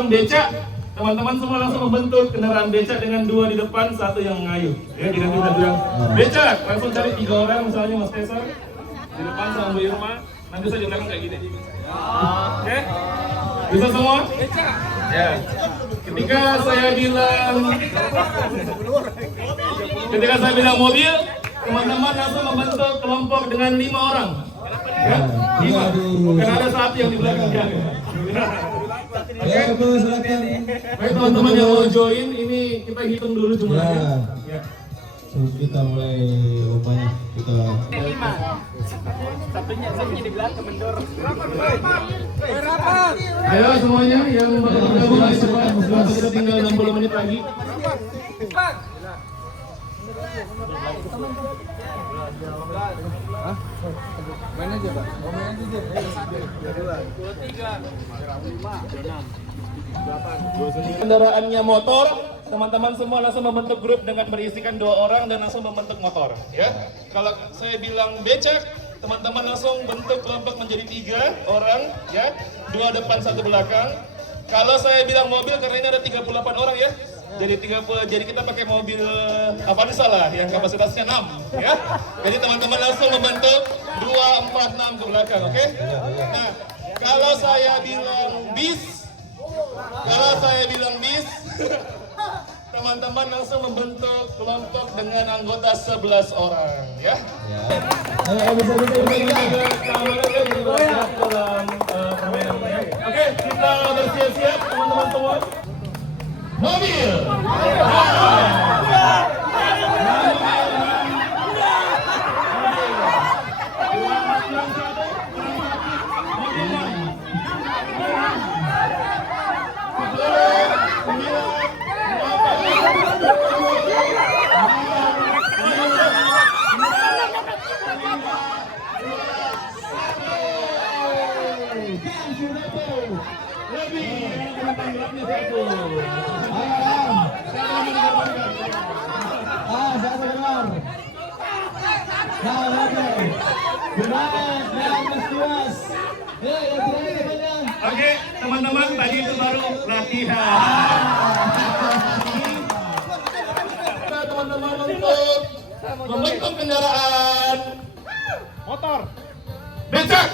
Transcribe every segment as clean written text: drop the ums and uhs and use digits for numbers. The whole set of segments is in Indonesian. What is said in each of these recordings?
Becak, teman-teman semua langsung membentuk kendaraan becak dengan 2 di depan, 1 yang mengayuh. Ya, tidak bisa bilang becak, langsung cari 3 orang misalnya Mas Kaisar di depan sama Bu Irma, nanti saya di belakang kayak gini. Oke? Bisa semua? Becak. Ya. Ketika saya bilang mobil, teman-teman langsung membentuk kelompok dengan 5 orang. Ya, 5. Karena ada 1 yang di belakang jaga. Oke, baik teman-teman yang mau join, ini kita hitung dulu jumlahnya. Ya. Terus kita mulai rupanya kita. 5. Satunya di belakang mendor. Ayo semuanya yang bergabung ayo cepat, kita tinggal 60 menit lagi. Main aja, Pak. Main aja. Kendaraannya motor, teman-teman semua langsung membentuk grup dengan berisikan 2 orang dan langsung membentuk motor. Ya, kalau saya bilang becak, teman-teman langsung bentuk kelompok menjadi 3 orang, ya, 2 depan 1 belakang. Kalau saya bilang mobil, karena ini ada 38 orang ya, jadi kita pakai mobil Avanza lah yang kapasitasnya 6 ya. Jadi teman-teman langsung membentuk 2, 4, 6 ke belakang, oke? Nah, kalau saya bilang bis, teman-teman langsung membentuk kelompok dengan anggota 11 orang ya. Oke, kita bersiap-siap teman-teman semua. Mobil. Oke, teman-teman, tadi itu baru latihan. Teman-teman untuk membentuk kendaraan motor becak.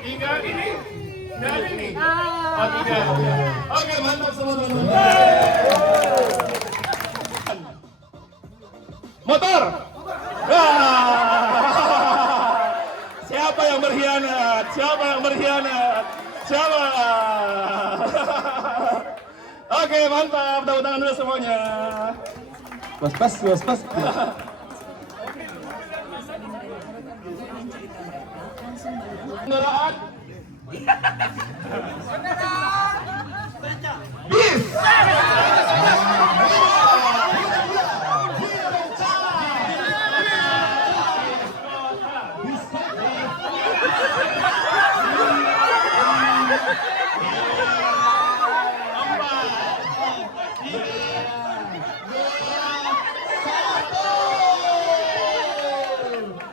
Tiga ini dan ini. Oh, 3. Oke, mantap semua teman-teman. Motor. Siapa yang berkhianat? Siapa? Oke, mantap. Tepuk tangan dulu semuanya. Pas. Kendaraan bis.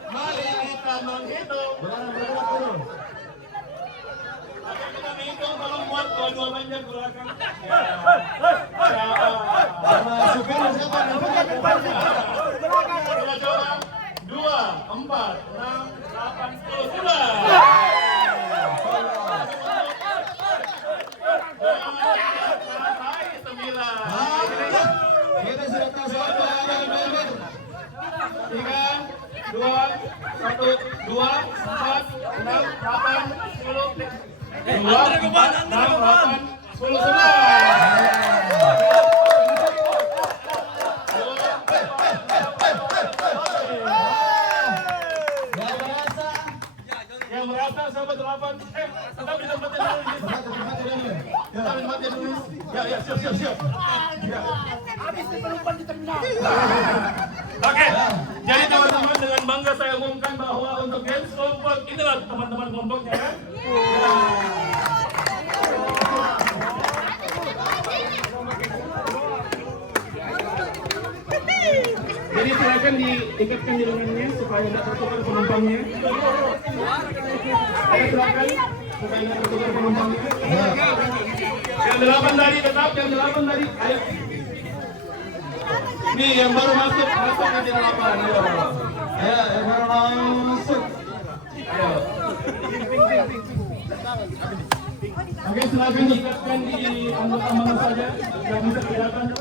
Mari kita menghitung. Kita menghitung kalau buat 2 banyak belakang. Supirnya siapa? 2, 4, 6, 8, 10. Sudah. Kita sudah tahu siapa yang member. 3, 2, 1, 2, 4, 6, 8, 10. 2, 4, 6, 8, 10. Sudah. Yang merasa sampai 8. Kita bisa tempatnya dulu. Kita tempatnya dulu. Ya, siap. Habis di penumpang di terminal. Oke, jadi teman-teman dengan bangga saya umumkan bahwa untuk Games Kelompok inilah teman-teman kelompoknya kan? Ya. ikatkan di lengannya supaya tidak tertukar penumpangnya. Ayo silakan supaya tidak tertukar penumpangnya. Yang 8 tadi tetap, yang 8 tadi. Ayo. Nih yang baru masuk nanti 8. Ayo. Ya, yang baru masuk. Ayo. Oke, silakan diikatkan di anggota mana saja yang bisa kelihatan.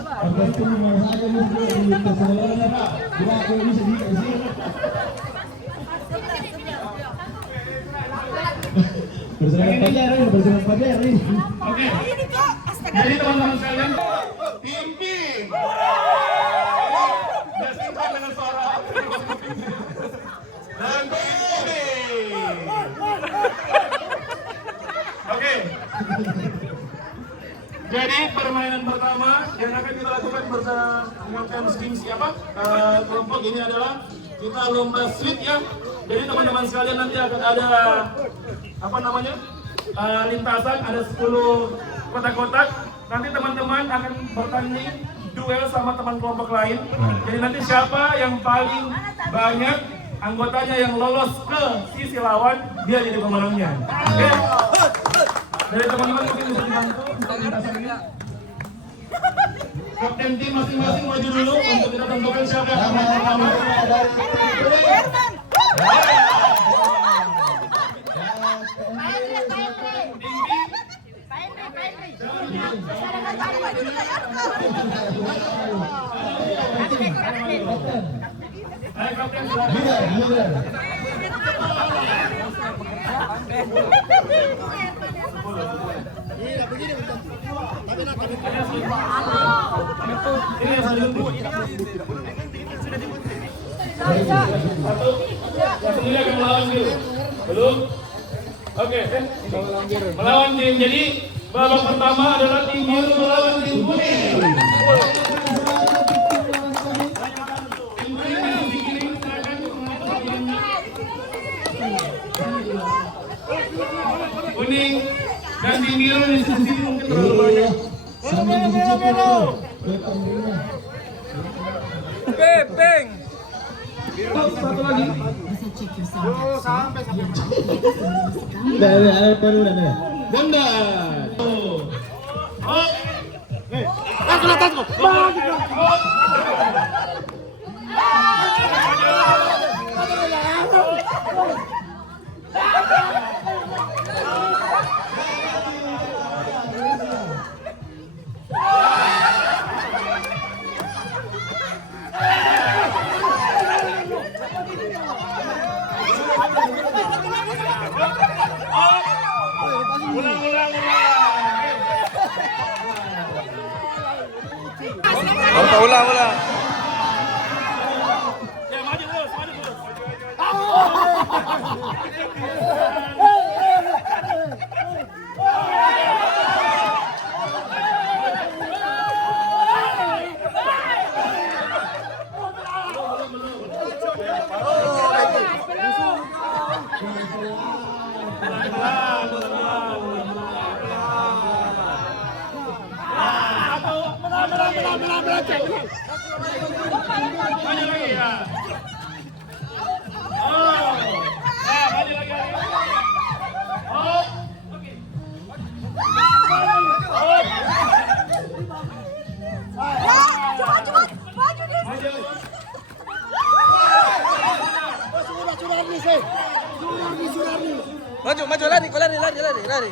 Berserang pajar ini. Oke. Jadi teman-teman sekalian, pimpin. Jasingkan dengan suara. Dan pimpin. Oke. Jadi permainan pertama yang akan kita lakukan bersama dengan tim siapa? Kelompok ini adalah kita lomba sweet ya. Jadi teman-teman sekalian nanti akan ada apa namanya? Lintasan ada 10 kotak-kotak. Nanti teman-teman akan bertanding duel sama teman kelompok lain. Jadi nanti siapa yang paling banyak anggotanya yang lolos ke sisi lawan, dia jadi pemenangnya. Oke? Dari teman-teman mungkin bisa dibantu untuk lintasannya. Kapten tim masing-masing maju dulu untuk kita tentukan siapa yang akan pertama. Ayo kapten silakan. Ini yang selanjutnya. Satu, yang sendiri akan melawan dulu. Belum? Oke, melawan tim. Jadi babak pertama adalah tim biru melawan tim kuning. Tim kuning yang dikirim silakan mengatur bagiannya. Kuning dan tim biru di sisi mungkin terlalu banyak. Pepeng. Satu lagi. Ganda. Ulang. Ya maju terus. Maju lagi ya. Oh, maju lagi. Oh, oke. Maju. Maju, lari.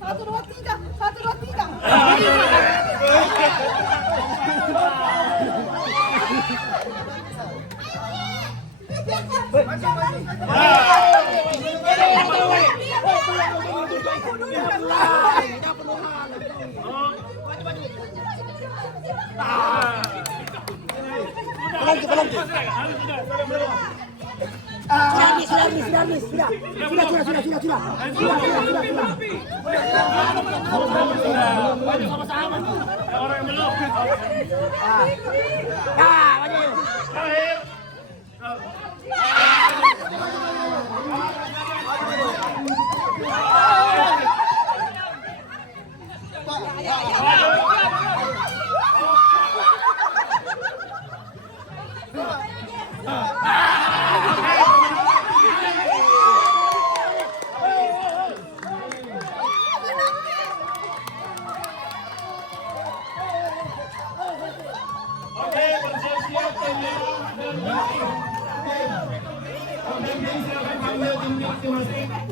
Satu, dua, tiga. Oke, bersiap-siap timnya dan silakan panggil tim masing-masing.